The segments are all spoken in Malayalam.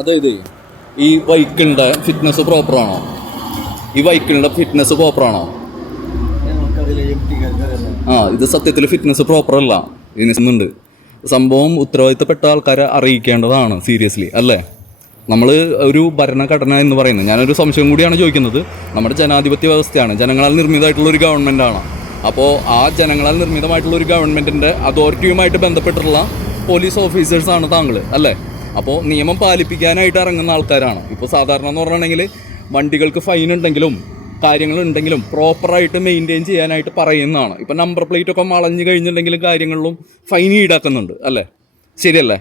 അതായത് ഈ വെഹിക്കിളിൻ്റെ ഫിറ്റ്നസ് പ്രോപ്പറാണോ? ഈ വെഹിക്കിളിൻ്റെ ഫിറ്റ്നസ് പ്രോപ്പറാണോ? ഇത് സത്യത്തിൽ ഫിറ്റ്നസ് പ്രോപ്പറല്ല. ഇതിനുണ്ട് സംഭവം. ഉത്തരവാദിത്തപ്പെട്ട ആൾക്കാരെ അറിയിക്കേണ്ടതാണ് സീരിയസ്ലി, അല്ലേ? നമ്മൾ ഒരു ഭരണഘടന എന്ന് പറയുന്നത്, ഞാനൊരു സംശയം കൂടിയാണ് ചോദിക്കുന്നത്. നമ്മുടെ ജനാധിപത്യ വ്യവസ്ഥയാണ്, ജനങ്ങളാൽ നിർമ്മിതമായിട്ടുള്ള ഒരു ഗവൺമെൻറ്റാണ്. അപ്പോൾ ആ ജനങ്ങളാൽ നിർമ്മിതമായിട്ടുള്ള ഒരു ഗവൺമെൻറ്റിൻ്റെ അതോറിറ്റിയുമായിട്ട് ബന്ധപ്പെട്ടിട്ടുള്ള പോലീസ് ഓഫീസേഴ്സാണ് താങ്കൾ, അല്ലേ? അപ്പോൾ നിയമം പാലിപ്പിക്കാനായിട്ട് ഇറങ്ങുന്ന ആൾക്കാരാണ്. ഇപ്പോൾ സാധാരണ എന്ന് പറഞ്ഞിട്ടുണ്ടെങ്കിൽ വണ്ടികൾക്ക് ഫൈൻ ഉണ്ടെങ്കിലും കാര്യങ്ങളുണ്ടെങ്കിലും പ്രോപ്പറായിട്ട് മെയിൻറ്റെയിൻ ചെയ്യാനായിട്ട് പറയുന്നതാണ്. ഇപ്പം നമ്പർ പ്ലേറ്റൊക്കെ വളഞ്ഞു കഴിഞ്ഞിട്ടുണ്ടെങ്കിലും കാര്യങ്ങളിലും ഫൈൻ ഈടാക്കുന്നുണ്ട്, അല്ലേ? ശരിയല്ലേ?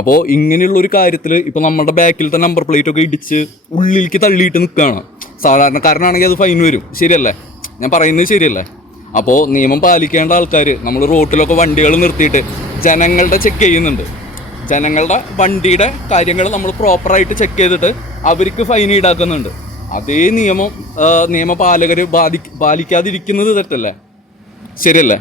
അപ്പോൾ ഇങ്ങനെയുള്ളൊരു കാര്യത്തിൽ ഇപ്പോൾ നമ്മുടെ ബാക്കിലത്തെ നമ്പർ പ്ലേറ്റൊക്കെ ഇടിച്ച് ഉള്ളിലേക്ക് തള്ളിയിട്ട് നിൽക്കുകയാണ്. സാധാരണക്കാരനാണെങ്കിൽ അത് ഫൈൻ വരും. ശരിയല്ലേ? ഞാൻ പറയുന്നത് ശരിയല്ലേ? അപ്പോൾ നിയമം പാലിക്കേണ്ട ആൾക്കാർ നമ്മൾ റോട്ടിലൊക്കെ വണ്ടികൾ നിർത്തിയിട്ട് ജനങ്ങളുടെ ചെക്ക് ചെയ്യുന്നുണ്ട്. ജനങ്ങളുടെ വണ്ടിയുടെ കാര്യങ്ങൾ നമ്മൾ പ്രോപ്പറായിട്ട് ചെക്ക് ചെയ്തിട്ട് അവർക്ക് ഫൈൻ ഈടാക്കുന്നുണ്ട്. അതേ നിയമപാലകർ പാലിക്കാതിരിക്കുന്നത് തെറ്റല്ലേ? ശരിയല്ലേ?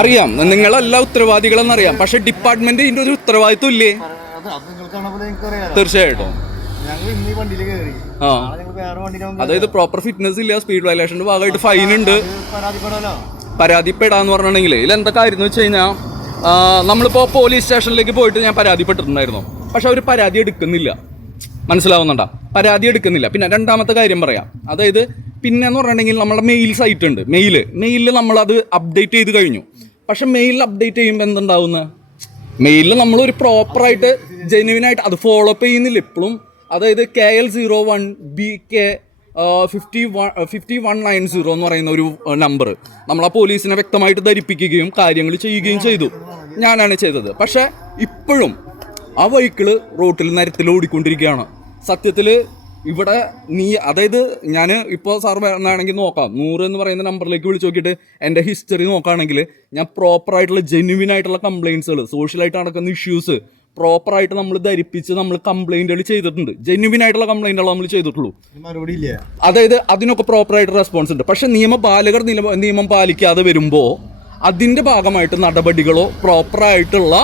അറിയാം, നിങ്ങളല്ല ഉത്തരവാദികളെന്നറിയാം. പക്ഷെ ഡിപ്പാർട്ട്മെന്റ് ഇതിന്റെ ഒരു ഉത്തരവാദിത്വം ഇല്ലേ? തീർച്ചയായിട്ടും. അതായത് പ്രോപ്പർ ഫിറ്റ്നസ് ഇല്ല, സ്പീഡ് വയലേഷന്റെ ഭാഗമായിട്ട് ഫൈൻ ഉണ്ട്. പരാതിപ്പെടാന്ന് പറഞ്ഞിട്ടുണ്ടെങ്കിൽ ഇതിലെന്താ കാര്യം എന്ന് വെച്ച് കഴിഞ്ഞാൽ, നമ്മളിപ്പോൾ പോലീസ് സ്റ്റേഷനിലേക്ക് പോയിട്ട് ഞാൻ പരാതിപ്പെട്ടിട്ടുണ്ടായിരുന്നു. പക്ഷെ അവർ പരാതി എടുക്കുന്നില്ല. മനസ്സിലാവുന്നുണ്ടോ? പരാതി എടുക്കുന്നില്ല. പിന്നെ രണ്ടാമത്തെ കാര്യം പറയാം. അതായത് പിന്നെ എന്ന് പറഞ്ഞിട്ടുണ്ടെങ്കിൽ നമ്മുടെ മെയിൽ സൈറ്റ് ഉണ്ട്. മെയിലിൽ നമ്മളത് അപ്ഡേറ്റ് ചെയ്ത് കഴിഞ്ഞു. പക്ഷെ മെയിലിൽ അപ്ഡേറ്റ് ചെയ്യുമ്പോൾ എന്തുണ്ടാവുന്നത്? മെയിലിൽ നമ്മളൊരു പ്രോപ്പറായിട്ട് ജെന്യുവിനായിട്ട് അത് ഫോളോ അപ്പ് ചെയ്യുന്നില്ല ഇപ്പോഴും. അതായത് KL01BK 5190 എന്ന് പറയുന്ന ഒരു നമ്പർ നമ്മൾ ആ പോലീസിനെ വ്യക്തമായിട്ട് ധരിപ്പിക്കുകയും കാര്യങ്ങൾ ചെയ്യുകയും ചെയ്തു. ഞാനാണ് ചെയ്തത്. പക്ഷേ ഇപ്പോഴും ആ വെഹിക്കിള് റോട്ടിൽ നിരത്തിൽ ഓടിക്കൊണ്ടിരിക്കുകയാണ്. സത്യത്തിൽ ഇവിടെ അതായത് ഞാൻ ഇപ്പോൾ സാർ വേണമെങ്കിൽ നോക്കാം, 100 എന്ന് പറയുന്ന നമ്പറിലേക്ക് വിളിച്ച് നോക്കിയിട്ട് എൻ്റെ ഹിസ്റ്ററി നോക്കുകയാണെങ്കിൽ ഞാൻ പ്രോപ്പറായിട്ടുള്ള ജെന്യുവിനായിട്ടുള്ള കംപ്ലയിൻസുകൾ, സോഷ്യലായിട്ട് നടക്കുന്ന ഇഷ്യൂസ് പ്രോപ്പറായിട്ട് നമ്മൾ ധരിപ്പിച്ച് നമ്മൾ കംപ്ലയിൻറ്റുകൾ ചെയ്തിട്ടുണ്ട്. ജെന്യുവിനായിട്ടുള്ള കംപ്ലയിൻറ്റുകൾ നമ്മൾ ചെയ്തിട്ടുള്ളൂ. അതായത് അതിനൊക്കെ പ്രോപ്പറായിട്ട് റെസ്പോൺസ് ഉണ്ട്. പക്ഷേ നിയമപാലകർ നിയമം പാലിക്കാതെ വരുമ്പോൾ അതിൻ്റെ ഭാഗമായിട്ട് നടപടികളോ പ്രോപ്പറായിട്ടുള്ള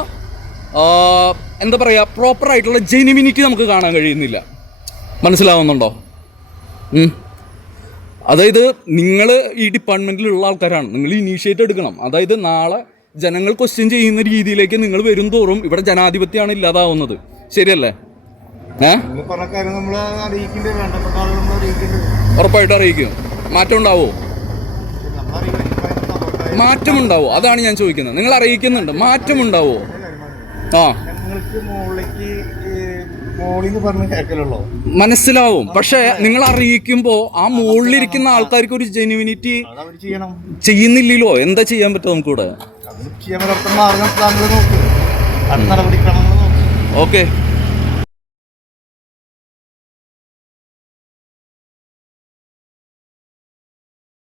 എന്താ പറയുക, പ്രോപ്പറായിട്ടുള്ള ജെന്യുവിനിറ്റി നമുക്ക് കാണാൻ കഴിയുന്നില്ല. മനസ്സിലാവുന്നുണ്ടോ? അതായത് നിങ്ങൾ ഈ ഡിപ്പാർട്ട്മെൻറ്റിലുള്ള ആൾക്കാരാണ്, നിങ്ങൾ ഇനീഷ്യേറ്റ് എടുക്കണം. അതായത് നാളെ ജനങ്ങൾ ക്വസ്റ്റ്യൻ ചെയ്യുന്ന രീതിയിലേക്ക് നിങ്ങൾ വരും തോറും ഇവിടെ ജനാധിപത്യമാണ് ഇല്ലാതാവുന്നത്. ശരിയല്ലേ? ഉറപ്പായിട്ട് അറിയിക്കും. മാറ്റം ഉണ്ടാവോ? മാറ്റമുണ്ടാവോ? അതാണ് ഞാൻ ചോദിക്കുന്നത്. നിങ്ങൾ അറിയിക്കുന്നുണ്ട്, മാറ്റമുണ്ടാവോ? മനസ്സിലാവും. പക്ഷെ നിങ്ങൾ അറിയിക്കുമ്പോൾ ആ മുകളിലിരിക്കുന്ന ആൾക്കാർക്ക് ഒരു ജെന്യുവിനിറ്റി ചെയ്യുന്നില്ലല്ലോ. എന്താ ചെയ്യാൻ പറ്റും നമുക്കിവിടെ? ഓക്കെ.